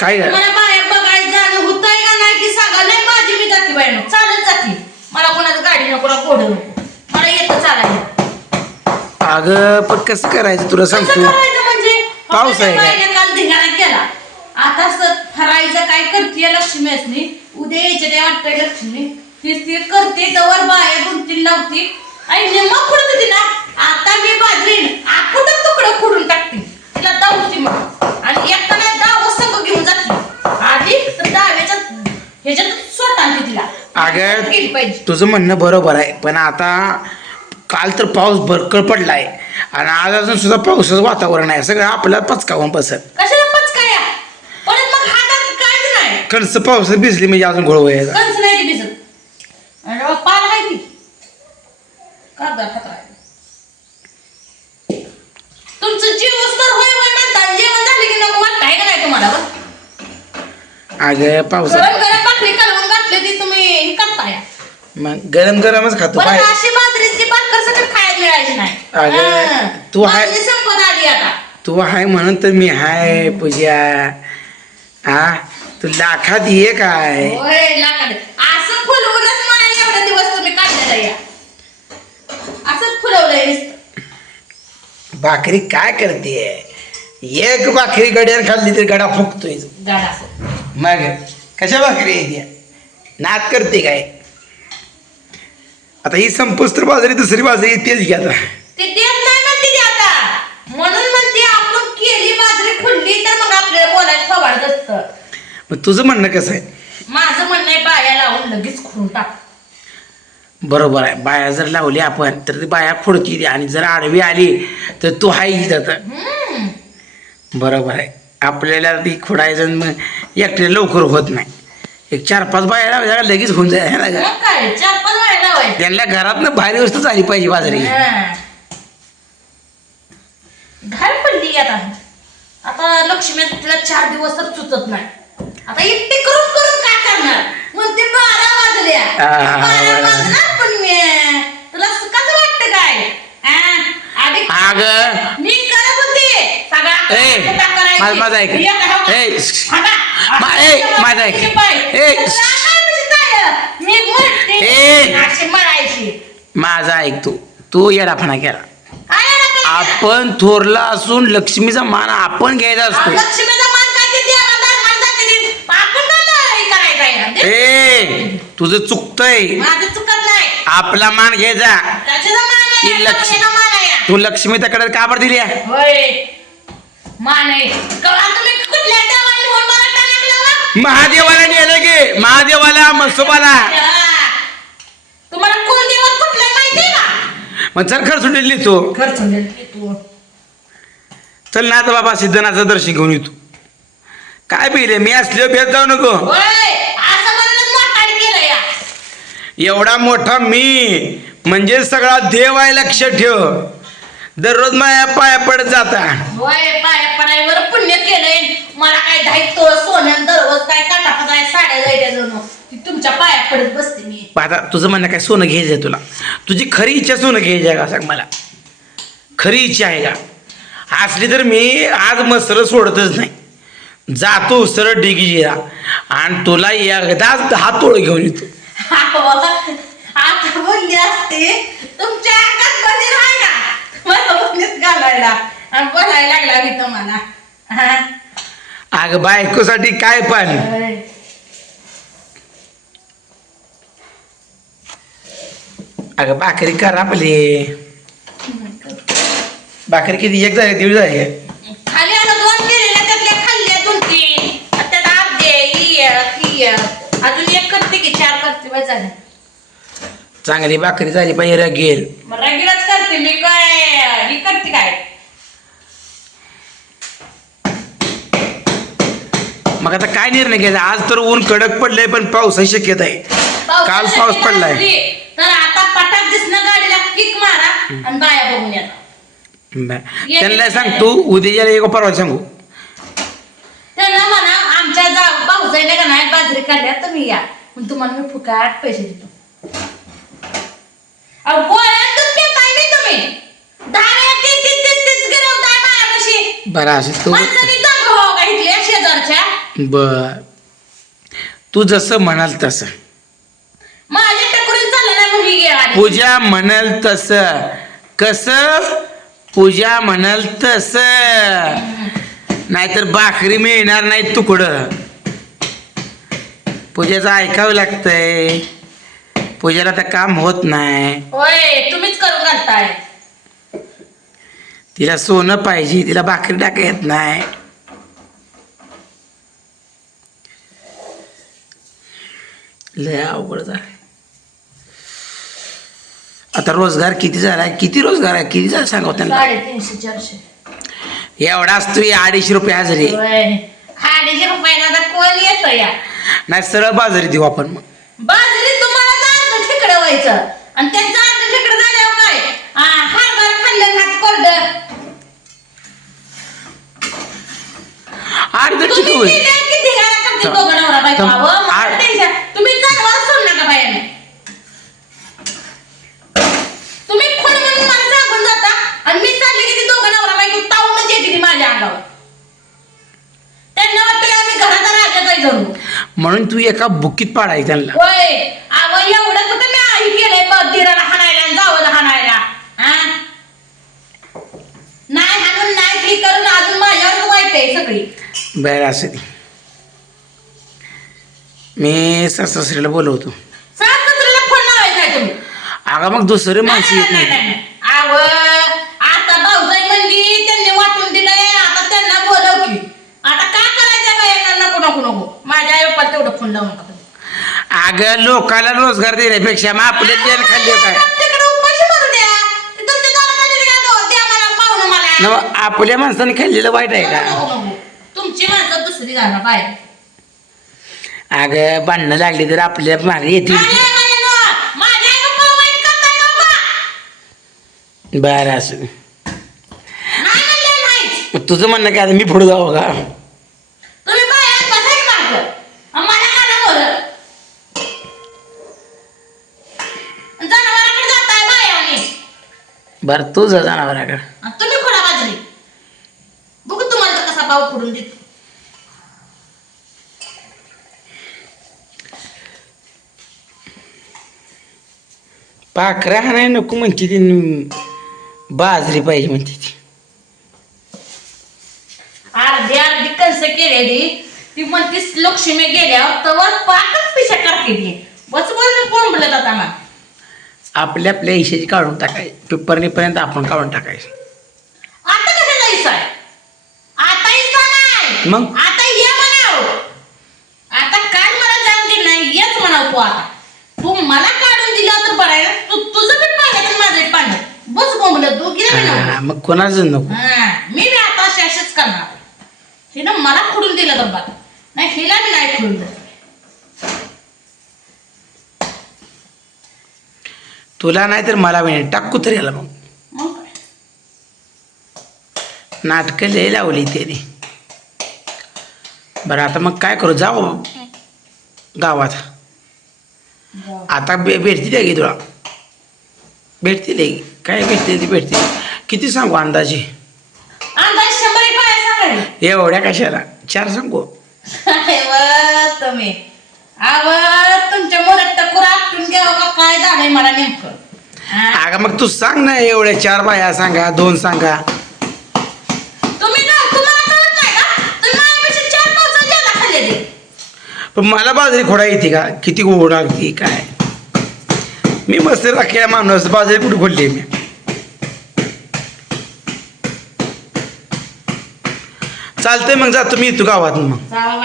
काय झालं? मला बाहेर बघायला जाणं होतंय का नाही ती सांगा. नाही माझी मी जाते बाहेर चालत जाते. मला कोणाची गाडी नको ना नको. मला येतं चालायला. अगं पण कसं करायचं तुला कसं सांगतो? करायचं म्हणजे? पाऊस आहे? बाईने काल धिंगाणा केला. आता असं ठरायचं काय करते लक्ष्मी असली उद्या यायच्या ते वाटतंय लक्ष्मी तीच ती करते तवर बाया दोन तीन लावते. आणि निम्मा खुडत होती ना? आता मी बाजरीन. आकुटच तुकडं खुडून टाकते. तिला दावते मग. आणि एकट्याला दाव संग घेऊन जाते आधी तर डाव्याच्या ह्याच्यात स्वतः आणते तिला. अगं पाहिजे. तुझं म्हणणं बरोबर आहे पण आता काल तर पाऊस भरकळ पडलाय आणि आज अजून सुद्धा पावसाचं वातावरण आहे सगळं आपल्याला पचकावून बसत. कशाला पचकाया? परत मग हातात काहीच नाही. कणस पावसात भिजली म्हणजे अजून घोळ व्हायचा कंस नाही ती भिजत. आणि बाबा पाल आहे ती. कागदा खात तुमचं जीव तर होय होय म्हणता जेवण झालं की नको वाटत आहे का नाही तुम्हाला बरं? अगं पावसात गरम गरम भाकरी कालवून घातली ती तुम्ही. हे करताय. मग गरम गरमच खातो परत अशी बाजरीची भाकर खायला मिळायची नाही. अगं, हं. तू बाजरी संपत आली आता. तू हाय म्हणून तर मी हाय पूजा. हा? तू लाखात ये काय? होय लाकड असं फुलवूनच मला एवढा दिवस तुम्ही काढलेला या. असंच फुलवलंय नुसतं. भाकरी काय करते एक भाकरी गड्यान खाल्ली तर गडा फुकतोय. गाड असं मग. कशा भाकरी येते नाद करते काय? आता ही संपूस तर बाजरी दुसरी बाजरी तेच घ्या आता. ते देत नाही म्हणते ती आता. म्हणून म्हणते आपण केली बाजरी खुलली तर मग आपल्याला बोलायला फवाडत असतं मग तुझं म्हणणं कसं आहे? माझं म्हणणं आहे बाया लावून लगेच खुडून टाक. बरोबर आहे. बाया जर लावली आपण तर ती बाया खुडती आणि जर आडवी आली तर तू हाय इथं. हम्म. बरोबर आहे. आपल्याला ती खुडायचं मग एकट्या लवकर होत नाही. एक चार पाच बाया का लगेच होऊन जाईल है ना ग? मग काय? चार पाच बाया लावायच्या. त्यांना घरात बाहेर वस्तू झाली पाहिजे बाजरी. हं. घाल पडली आता. आता लक्ष्मी तिला चार दिवस तर सुचत नाही. आता एकटी करून करून काय करणार? म्हणते बारा वाजल्या. बारा बरं. वाजणार पण मी तुला कसं वाटतं काय हं? आधी अगं मी करत होते सगळा ए, स्वयंपाक करायची. माझं- माझं ऐक. हा. ए, ए, माझं ऐक. ए, माझा ऐक तू. तू येडाफणा केला? आपण थोरला असून लक्ष्मीचा मान आपण घ्यायचा असतो. हे. ए तुझं चुकतंय. आपला मान घ्यायचा आहे ती लक्ष्मी तकडे का बरं दिली आहे? मान. महादेवाला नेलं गे महादेवाला मसोबाला तुम्हाला कोण देवात कुठला माहिती का? मग चल खर्च दिली तू खर्च तू चल ना आता बाबा सिद्धनाथचं दर्शन घेऊन येतो. काय पिले? मी असल्यावर भेट जाऊ नको. होय असं म्हणूनच मोठाने केलं या. एवढा मोठा मी. म्हणजे सगळा देव आहे लक्ष ठेव. दररोज माझ्या पाया पडत जाता. होय पाया पडायवर पुण्य केलंय. मला काय दायित्व सोनं दररोज काय काटापदाय साड्या जायच्या जणू. ती तुमच्या पाया पडत बसते मी. आता तुझं म्हणणं काय? सोनं घ्यायचं तुला. तुझी खरी इच्छा सोनं घ्यायची आहे का? सांग मला. खरी इच्छा आहे का? असली तर मी आज मसर सोडतच नाही. जातो सरळ डिगीजीला. आणि तुला एकदाच दहा तोळ घेऊन येतो. आता बोलली असते. तुमच्या अंगात बनेल का मला बनेल घालायला. आणि बोलायला लागला मी तुम्हाला हा? अगं बायकोसाठी काय पण. अगं भाकरी कर आपली. भाकरी किती? एक झाली दीड झाली. खाली आता दोन केलेल्या त्यातल्या खाल्ल्या दोन तीन. आता त्यात अर्धे ही एक, एक. अजून एक करते की चार करते बस झालं. चांगली भाकरी झाली पाहिजे रगेल. मग करते मी काय? ही करते काय? मग आता काय निर्णय घ्यायचा? आज तर ऊन कडक पडलंय पण पावसाची शक्यता आहे. काल पावसाची पाऊस शक्यता पडलाय. असली तर आता पटाक दिसणं गाडीला किक मारा आणि बाया बघून या. बरं. त्यांना सांग तू उद्या यायला एक परवा सांगू. त्यांना म्हणा आमच्या जा पावसाने का नाही बाजरी काढल्या तुम्ही या. मग तुम्हाला मी फुकाट पैसे देतो. अहो गोळ्या बरं असं तू बर. तू जसं म्हणाल तसं. पूजा म्हणाल तसं. कसं? पूजा म्हणाल तसं. नाहीतर भाकरी मिळणार नाही तुकडं. पूजेचं ऐकावं लागतंय. पूजेला तर काम होत नाही. तुम्हीच करून घालताय. तिला सोनं पाहिजे तिला भाकरी टाका येत नाही. लय अवघड झालं आता रोजगार किती झाला? किती रोजगार आहे? किती झाला सांगा त्यांना? साडेतीनशे चारशे. एवढा असतो हे अडीचशे रुपये हजरी अडीचशे रुपयाला येतं या? नाही सरळ बाजारी देऊ आपण मग. बाजरी तुम्हाला ठिकडं व्हायचं. आणि त्यांचं अर्ध ठिकडं झाल्यावर काय? हा, हरभरा खाल्लं हात कोरड. अर्ध तुम्ही चिकू होईल. केल्या किती घाला करते दोघं नवरा बायको? तम- अहो, मला आ- टेन्शन. तुम्ही जनावर सोडू नका बायाने. तुम्ही खूण म्हणून मला सांगून जाता. आणि मी चालले की ती दोघं नवरा बायको तावूनच येते ती माझ्या अंगावर. त्यांना वाटतं आम्ही घराचा जणू म्हणून तू एका बुकीत पाडाय त्यांना. होय अहो एवढं कुठं मी आई केलंय बघ दिराला हाणायला आणि जावला हाणायला हा नाही हाणून नाही ठीक करून अजून माझ्यावर वाईट आहे सगळी बाहेर असं मी सासऱ्याला बोलवतो. सासऱ्याला फोन लावायचा आहे तुम्ही. अगं मग दुसरे माणसं येत नाही, नाही. आता भाऊजाई म्हणली त्यांनी वाटून दिलंय आता त्यांना बोलव की. आता काय करायचं नको नको नको. माझ्या आई बाप्पा तेवढं फोन लावू नका तुम्ही. अगं लोकाला रोजगार देण्यापेक्षा मग आपले देण खाल्ले काय तिकडे उपाशी मरू द्या ते तुमच्या दारामध्ये द्या गं, द्या मला पाहुणं मला. न आपल्या माणसाने खाल्लेलं वाईट आहे का? नको, नको. तुमची माणसं दुसरी बाहेर अगं भांडणं लागली तर आपल्या मागे येतील माझ्या आई बायांनो, माझ्या आई बाप्पा वाईट करताय का बा? बरं असं दे. नाही म्हणलं नाहीच. मग तुझं म्हणणं काय आता मी पुढे जावं का तुम्ही बाहेर बसायचं मागं. आणि मला काढा बोलत. जनावरांकडे जाताय बायाने. बरं तू जा जनावराकडे आणि तुम्ही खोडा बाजरी बघू तुम्हाला तर कसा भाव फोडून देतो पाखरा हाणाय नको म्हणते ती बाजरी पाहिजे म्हणते ती. अर्धी अर्धी कंस केलेली ती म्हणतीस लक्ष्मी गेल्यावर तवर पाकच पिशा करते ती. बस बोल आता मग? आपल्या आपल्या हिशेची काढून टाकाय पेपरनीपर्यंत आपण काढून टाकायचं. आता इसा आहे आता इसा नाही? मग? आता ये म्हणाव आता काय मला जाऊन दिलं नाही येच म्हणाव तू आता तू मला काढून दिला तर बरं आहे ना. तू तुझं पण पाण्यात आणि माझं बी पाण्यात बस बोंबलं तू गेले हा, मग कोणाचं नको? हा मी बी आता अशी अशीच करणार. हिनं मला खुडून दिलं नाही हिला बी नाही खुडून दिलं. तुला नाही तर मला वेळ टाकू तर याला मग. मग काय? नाटकं लय लावली त्याने. बरं आता मग काय करू? जाऊ. गावात. जाऊ. आता भे भेटते त्या की तुला? भेटतील काय भेटते ती? भेटते. किती सांगू अंदाजे? अंदाज शंभर एक बाया सांगायला एवढ्या कशाला? चार सांगू? अरे वा तुम्ही. आव तुमच्या मुलात टकुर आपटून घ्यावं का काय झालंय मला नेमकं? हा? अगं मग तू सांग ना एवढ्या चार बाया सांगा दोन सांगा. तुम्ही ना तुम्हाला कळत नाही का? तुम्ही माझ्यापेक्षा चार पाच जण ज्यादा खाल्लेले. पण मला बाजरी खोडा येते का? किती गोड लागते काय? मी मस्त राख्या माणूस बाजरी कुठे खोडली मी? चालतंय मग जातो मी तू गावात मग. जावा